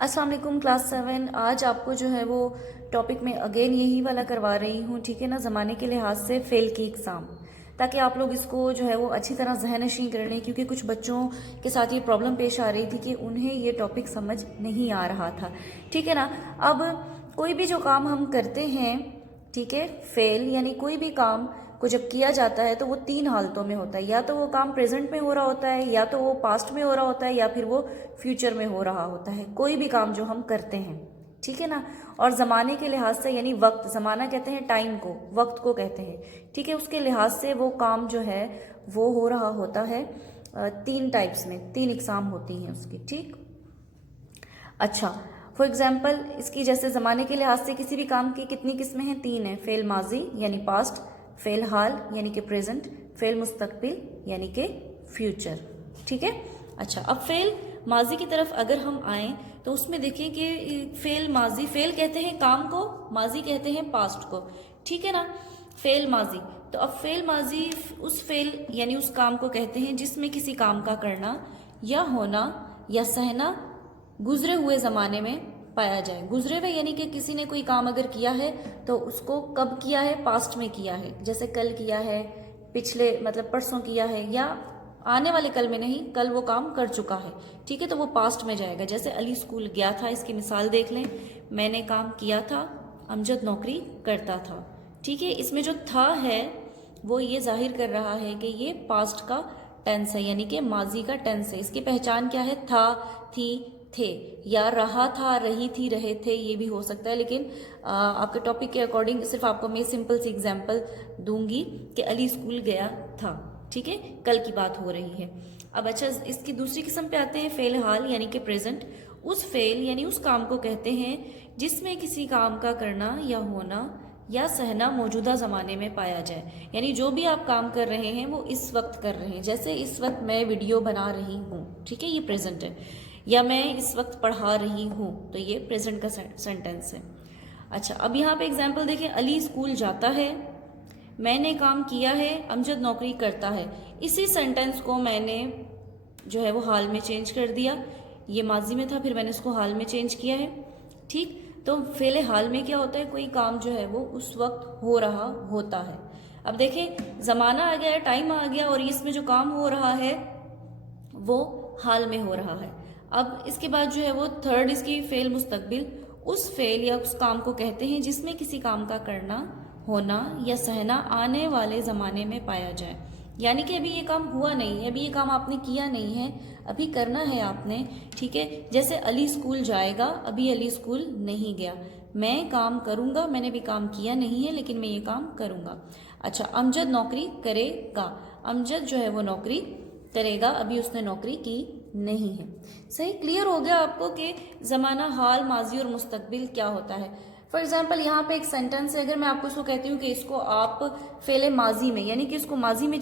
अस्सलाम वालेकुम क्लास 7। आज आपको जो है वो टॉपिक में अगेन यही वाला करवा रही हूँ, ठीक है ना, ज़माने के लिहाज से फ़ेल की एग्ज़ाम, ताकि आप लोग इसको जो है वो अच्छी तरह ज़हन नशीं कर लें, क्योंकि कुछ बच्चों के साथ ये प्रॉब्लम पेश आ रही थी कि उन्हें ये टॉपिक समझ नहीं आ रहा था, ठीक है ना। अब कोई भी जो काम हम करते हैं, ठीक है, फ़ेल यानी कोई भी काम को जब किया जाता है तो वो तीन हालतों में होता है। या तो वो काम प्रेजेंट में हो रहा होता है, या तो वो पास्ट में हो रहा होता है, या फिर वो फ्यूचर में हो रहा होता है। कोई भी काम जो हम करते हैं, ठीक है ना। और ज़माने के लिहाज से यानी वक्त, ज़माना कहते हैं टाइम को, वक्त को कहते हैं, ठीक है, उसके लिहाज से वो काम जो है वो हो रहा होता है तीन टाइप्स में, तीन इकसाम होती हैं उसकी, ठीक। अच्छा, फॉर एग्जाम्पल इसकी जैसे ज़माने के लिहाज से किसी भी काम की कितनी किस्में हैं? तीन हैं। फ़ेल माजी यानी पास्ट, फ़ेल हाल यानी कि प्रेजेंट, फ़ेल मुस्तकबिल यानी कि फ्यूचर, ठीक है। अच्छा, अब फ़ेल माजी की तरफ अगर हम आएँ तो उसमें देखिए कि फ़ेल माजी, फ़ेल कहते हैं काम को, माजी कहते हैं पास्ट को, ठीक है ना। फ़ेल माजी, तो अब फ़ेल माजी उस फ़ेल यानी उस काम को कहते हैं जिसमें किसी काम का करना या होना या सहना गुजरे हुए ज़माने में पाया जाए। गुजरे हुए यानी कि किसी ने कोई काम अगर किया है तो उसको कब किया है? पास्ट में किया है, जैसे कल किया है, पिछले मतलब परसों किया है, या आने वाले कल में नहीं, कल वो काम कर चुका है, ठीक है, तो वो पास्ट में जाएगा। जैसे अली स्कूल गया था, इसकी मिसाल देख लें। मैंने काम किया था, अमजद नौकरी करता था, ठीक है। इसमें जो था है वो ये जाहिर कर रहा है कि ये पास्ट का टेंस है, यानी कि माजी का टेंस है। इसकी पहचान क्या है? था, थी, थे, या रहा था, रही थी, रहे थे, ये भी हो सकता है, लेकिन आपके टॉपिक के अकॉर्डिंग सिर्फ आपको मैं सिंपल सी एग्जांपल दूंगी कि अली स्कूल गया था, ठीक है, कल की बात हो रही है। अब अच्छा, इसकी दूसरी किस्म पे आते हैं, फेल हाल यानी कि प्रेजेंट। उस फेल यानी उस काम को कहते हैं जिसमें किसी काम का करना या होना या सहना मौजूदा ज़माने में पाया जाए, यानी जो भी आप काम कर रहे हैं वो इस वक्त कर रहे हैं। जैसे इस वक्त मैं वीडियो बना रही हूँ, ठीक है, ये प्रेजेंट है, या मैं इस वक्त पढ़ा रही हूँ, तो ये प्रेजेंट का सेंटेंस है। अच्छा, अब यहाँ पे एग्जाम्पल देखें, अली स्कूल जाता है, मैंने काम किया है, अमजद नौकरी करता है। इसी सेंटेंस को मैंने जो है वो हाल में चेंज कर दिया। ये माजी में था, फिर मैंने इसको हाल में चेंज किया है, ठीक। तो फेले हाल में क्या होता है? कोई काम जो है वो उस वक्त हो रहा होता है। अब देखें, ज़माना आ गया है, टाइम आ गया, और इसमें जो काम हो रहा है वो हाल में हो रहा है। अब इसके बाद जो है वो थर्ड इसकी फेल मुस्तकबिल। उस फेल या उस काम को कहते हैं जिसमें किसी काम का करना, होना या सहना आने वाले ज़माने में पाया जाए, यानी कि अभी ये काम हुआ नहीं है, अभी ये काम आपने किया नहीं है, अभी करना है आपने, ठीक है। जैसे अली स्कूल जाएगा, अभी अली स्कूल नहीं गया। मैं काम करूँगा, मैंने भी काम किया नहीं है, लेकिन मैं ये काम करूँगा। अच्छा, अमजद नौकरी करेगा, अमजद जो है वो नौकरी करेगा, अभी उसने नौकरी की नहीं है। सही क्लियर हो गया आपको कि ज़माना, हाल, माजी और मुस्तकबिल क्या होता है। फॉर एग्जाम्पल यहाँ पे एक सेंटेंस है, अगर मैं आपको इसको कहती हूँ कि इसको आप फेले माजी में यानी कि इसको माजी में